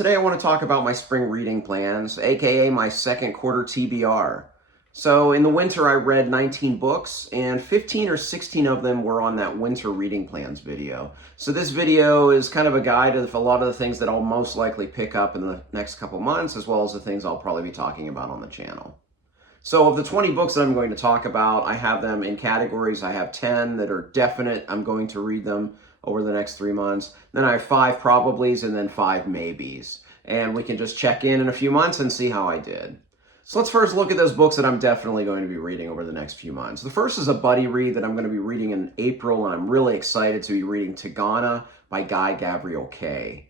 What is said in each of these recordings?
Today I want to talk about my spring reading plans, aka my second quarter TBR. So in the winter I read 19 books and 15 or 16 of them were on that winter reading plans video. So this video is kind of a guide of a lot of the things that I'll most likely pick up in the next couple months, as well as the things I'll probably be talking about on the channel. So of the 20 books that I'm going to talk about, I have them in categories. I have 10 that are definite. I'm going to read them over the next 3 months. Then I have 5 probablys and then 5 maybes. And we can just check in a few months and see how I did. So let's first look at those books that I'm definitely going to be reading over the next few months. The first is a buddy read that I'm going to be reading in April, and I'm really excited to be reading Tigana by Guy Gavriel Kay.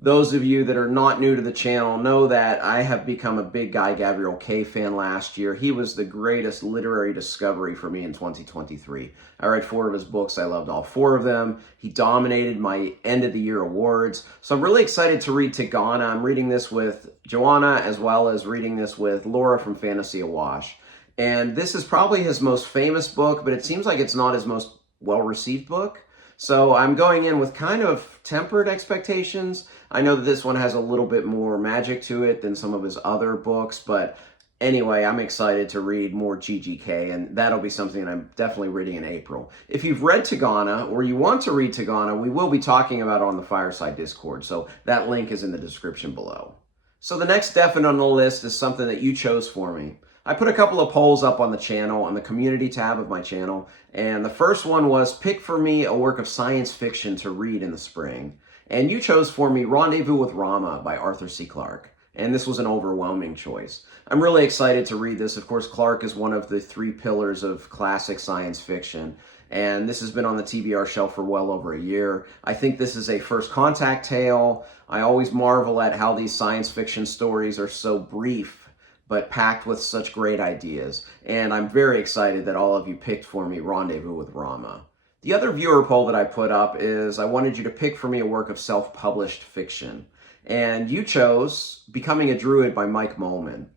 Those of you that are not new to the channel know that I have become a big Guy Gavriel Kay fan last year. He was the greatest literary discovery for me in 2023. I read 4 of his books. I loved all 4 of them. He dominated my end of the year awards. So I'm really excited to read Tigana. I'm reading this with Joanna as well as reading this with Laura from Fantasy Awash. And this is probably his most famous book, but it seems like it's not his most well-received book. So I'm going in with kind of tempered expectations. I know that this one has a little bit more magic to it than some of his other books, but anyway, I'm excited to read more GGK, and that'll be something that I'm definitely reading in April. If you've read Tigana, or you want to read Tigana, we will be talking about it on the Fireside Discord, so that link is in the description below. So the next definite on the list is something that you chose for me. I put a couple of polls up on the channel, on the community tab of my channel, and the first one was pick for me a work of science fiction to read in the spring. And you chose for me Rendezvous with Rama by Arthur C. Clarke, and this was an overwhelming choice. I'm really excited to read this. Of course, Clarke is one of the 3 pillars of classic science fiction, and this has been on the TBR shelf for well over a year. I think this is a first contact tale. I always marvel at how these science fiction stories are so brief, but packed with such great ideas. And I'm very excited that all of you picked for me Rendezvous with Rama. The other viewer poll that I put up is I wanted you to pick for me a work of self-published fiction. And you chose Becoming a Druid by Mike Molman.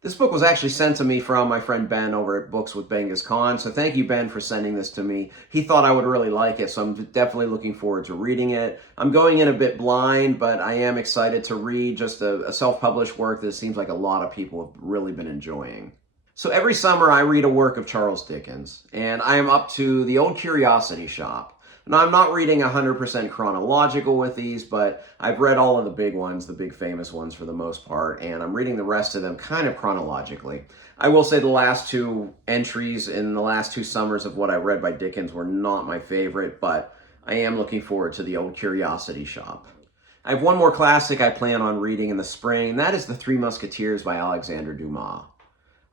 This book was actually sent to me from my friend Ben over at Books with Benghis Khan, so thank you, Ben, for sending this to me. He thought I would really like it, so I'm definitely looking forward to reading it. I'm going in a bit blind, but I am excited to read just a self-published work that seems like a lot of people have really been enjoying. So every summer I read a work of Charles Dickens, and I am up to The Old Curiosity Shop. Now, I'm not reading 100% chronological with these, but I've read all of the big ones, the big famous ones for the most part, and I'm reading the rest of them kind of chronologically. I will say the last 2 entries in the last 2 summers of what I read by Dickens were not my favorite, but I am looking forward to The Old Curiosity Shop. I have one more classic I plan on reading in the spring, and that is The 3 Musketeers by Alexandre Dumas.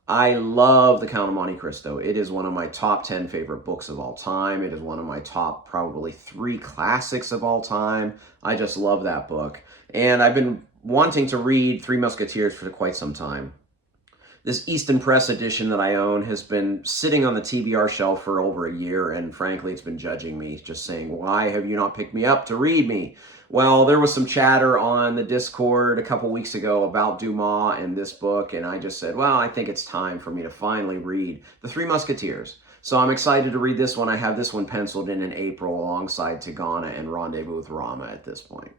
I love The Count of Monte Cristo. It is one of my top 10 favorite books of all time. It is one of my top probably 3 classics of all time. I just love that book. And I've been wanting to read 3 Musketeers for quite some time. This Easton Press edition that I own has been sitting on the TBR shelf for over a year, and frankly, it's been judging me, just saying, why have you not picked me up to read me? Well, there was some chatter on the Discord a couple weeks ago about Dumas and this book, and I just said, well, I think it's time for me to finally read The 3 Musketeers. So I'm excited to read this one. I have this one penciled in April alongside Tigana and Rendezvous with Rama at this point.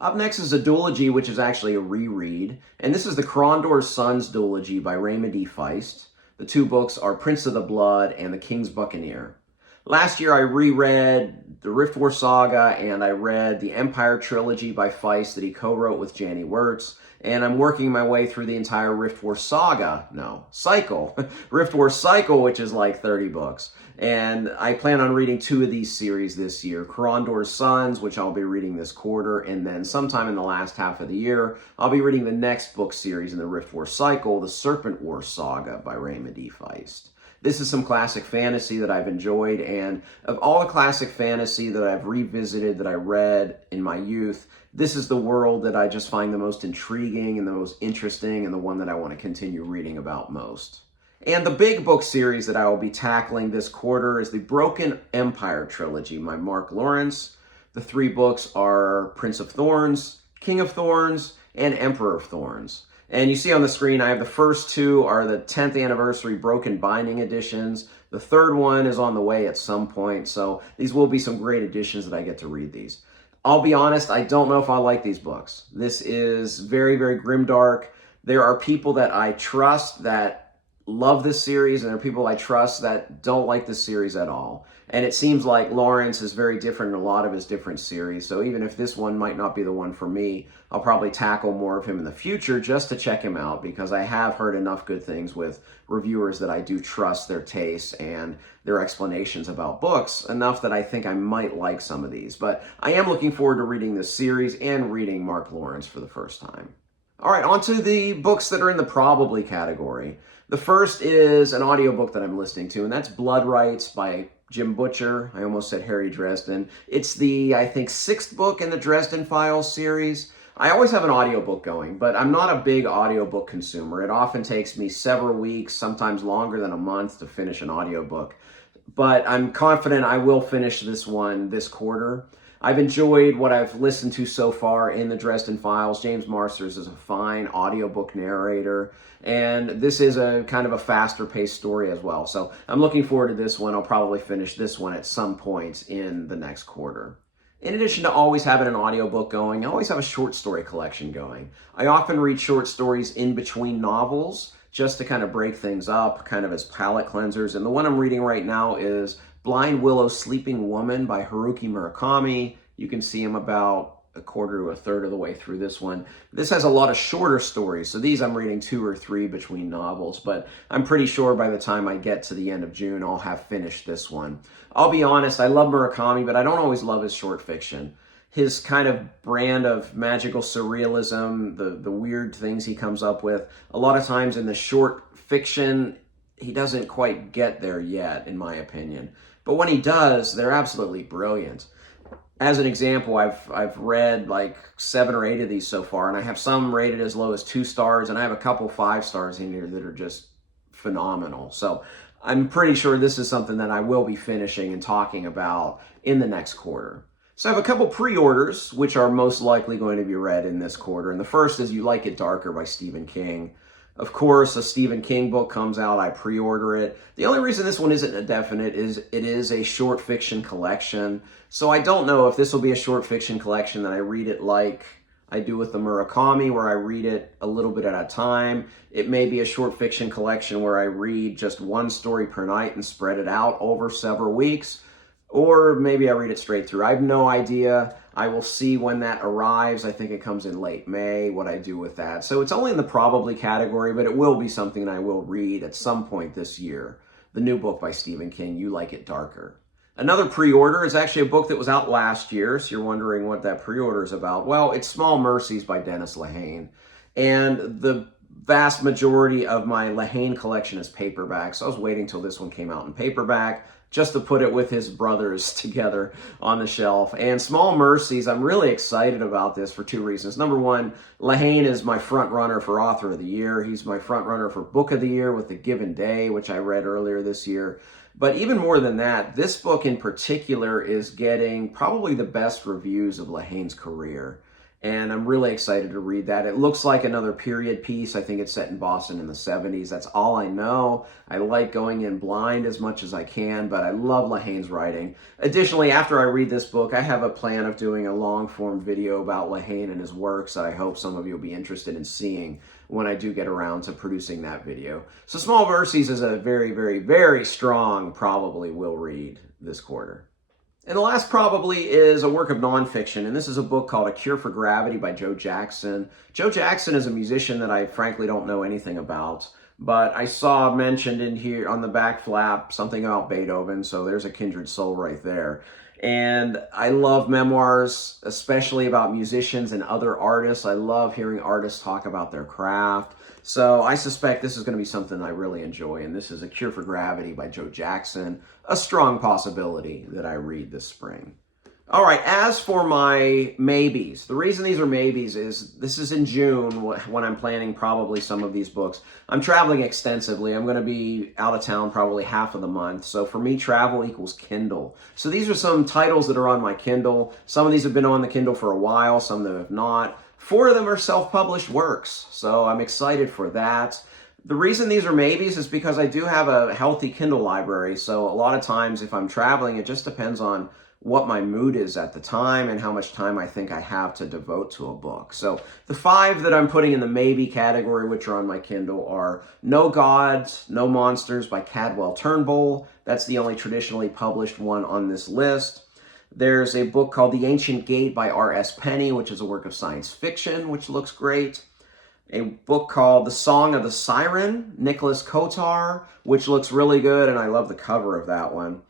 Up next is a duology, which is actually a reread, and this is the Crondor's Sons duology by Raymond E. Feist. The 2 books are Prince of the Blood and The King's Buccaneer. Last year I reread the Rift War Saga, and I read the Empire trilogy by Feist that he co-wrote with Janny Wirtz, and I'm working my way through the entire Rift War cycle, Rift War cycle, which is like 30 books. And I plan on reading 2 of these series this year, Crondor's Sons, which I'll be reading this quarter, and then sometime in the last half of the year, I'll be reading the next book series in the Rift War cycle, the Serpent War Saga by Raymond E. Feist. This is some classic fantasy that I've enjoyed, and of all the classic fantasy that I've revisited that I read in my youth, this is the world that I just find the most intriguing and the most interesting and the one that I want to continue reading about most. And the big book series that I will be tackling this quarter is the Broken Empire trilogy by Mark Lawrence. The 3 books are Prince of Thorns, King of Thorns, and Emperor of Thorns. And you see on the screen, I have the first 2 are the 10th anniversary Broken Binding editions. The 3rd one is on the way at some point, so these will be some great editions that I get to read these. I'll be honest, I don't know if I like these books. This is very, very grimdark. There are people that I trust that love this series, and there are people I trust that don't like this series at all. And it seems like Lawrence is very different in a lot of his different series. So even if this one might not be the one for me, I'll probably tackle more of him in the future just to check him out, because I have heard enough good things with reviewers that I do trust their tastes and their explanations about books enough that I think I might like some of these. But I am looking forward to reading this series and reading Mark Lawrence for the first time. All right, on to the books that are in the probably category. The first is an audiobook that I'm listening to, and that's Blood Rights by Jim Butcher. I almost said Harry Dresden. It's the, I think, 6th book in the Dresden Files series. I always have an audiobook going, but I'm not a big audiobook consumer. It often takes me several weeks, sometimes longer than a month, to finish an audiobook. But I'm confident I will finish this one this quarter. I've enjoyed what I've listened to so far in the Dresden Files. James Marsters is a fine audiobook narrator, and this is a kind of a faster paced story as well. So I'm looking forward to this one. I'll probably finish this one at some point in the next quarter. In addition to always having an audiobook going, I always have a short story collection going. I often read short stories in between novels just to kind of break things up, kind of as palate cleansers. And the one I'm reading right now is Blind Willow Sleeping Woman by Haruki Murakami. You can see him about a quarter to a third of the way through this one. This has a lot of shorter stories, so these I'm reading 2 or 3 between novels, but I'm pretty sure by the time I get to the end of June, I'll have finished this one. I'll be honest, I love Murakami, but I don't always love his short fiction. His kind of brand of magical surrealism, the weird things he comes up with, a lot of times in the short fiction, he doesn't quite get there yet, in my opinion. But when he does, they're absolutely brilliant. As an example, I've read like 7 or 8 of these so far, and I have some rated as low as 2 stars, and I have a couple 5 stars in here that are just phenomenal. So I'm pretty sure this is something that I will be finishing and talking about in the next quarter. So I have a couple pre-orders, which are most likely going to be read in this quarter. And the first is You Like It Darker by Stephen King. Of course, a Stephen King book comes out, I pre-order it. The only reason this one isn't a definite is it is a short fiction collection. So I don't know if this will be a short fiction collection that I read it like I do with the Murakami, where I read it a little bit at a time. It may be a short fiction collection where I read just 1 story per night and spread it out over several weeks. Or maybe I read it straight through. I have no idea. I will see when that arrives. I think it comes in late May, what I do with that. So it's only in the probably category, but it will be something I will read at some point this year. The new book by Stephen King, You Like It Darker. Another pre-order is actually a book that was out last year, so you're wondering what that pre-order is about. Well, it's Small Mercies by Dennis Lehane. And the vast majority of my Lehane collection is paperback, so I was waiting till this one came out in paperback just to put it with his brothers together on the shelf. And Small Mercies, I'm really excited about this for 2 reasons. Number one, Lehane is my front runner for Author of the Year. He's my front runner for Book of the Year with The Given Day, which I read earlier this year. But even more than that, this book in particular is getting probably the best reviews of Lehane's career. And I'm really excited to read that. It looks like another period piece. I think it's set in Boston in the 70s. That's all I know. I like going in blind as much as I can, but I love Lehane's writing. Additionally, after I read this book, I have a plan of doing a long-form video about Lehane and his works that I hope some of you will be interested in seeing when I do get around to producing that video. So Small Mercies is a very, very, very strong probably will read this quarter. And the last probably is a work of nonfiction, and this is a book called A Cure for Gravity by Joe Jackson. Joe Jackson is a musician that I frankly don't know anything about, but I saw mentioned in here on the back flap something about Beethoven, so there's a kindred soul right there. And I love memoirs, especially about musicians and other artists. I love hearing artists talk about their craft. So I suspect this is going to be something I really enjoy, and this is A Cure for Gravity by Joe Jackson, a strong possibility that I read this spring. All right, as for my maybes, the reason these are maybes is this is in June when I'm planning probably some of these books. I'm traveling extensively. I'm going to be out of town probably half of the month. So for me, travel equals Kindle. So these are some titles that are on my Kindle. Some of these have been on the Kindle for a while, some of them have not. 4 of them are self-published works, so I'm excited for that. The reason these are maybes is because I do have a healthy Kindle library, so a lot of times if I'm traveling, it just depends on what my mood is at the time and how much time I think I have to devote to a book. So the 5 that I'm putting in the maybe category, which are on my Kindle, are No Gods, No Monsters by Cadwell Turnbull. That's the only traditionally published one on this list. There's a book called The Ancient Gate by R.S. Penny, which is a work of science fiction, which looks great. A book called The Song of the Siren, Nicholas Kotar, which looks really good, and I love the cover of that one.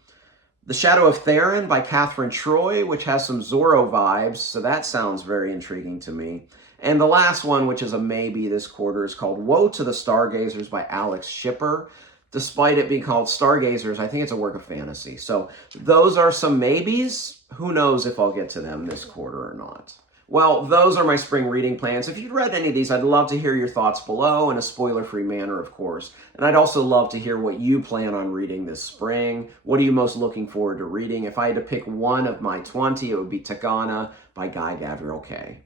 The Shadow of Theron by Catherine Troy, which has some Zorro vibes, so that sounds very intriguing to me. And the last one, which is a maybe this quarter, is called Woe to the Stargazers by Alex Schipper. Despite it being called Stargazers, I think it's a work of fantasy. So those are some maybes. Who knows if I'll get to them this quarter or not. Well, those are my spring reading plans. If you've read any of these, I'd love to hear your thoughts below in a spoiler-free manner, of course. And I'd also love to hear what you plan on reading this spring. What are you most looking forward to reading? If I had to pick one of my 20, it would be Tagana by Guy Gavriel Kay.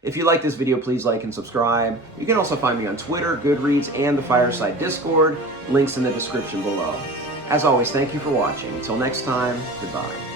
If you like this video, please like and subscribe. You can also find me on Twitter, Goodreads, and the Fireside Discord. Links in the description below. As always, thank you for watching. Until next time, goodbye.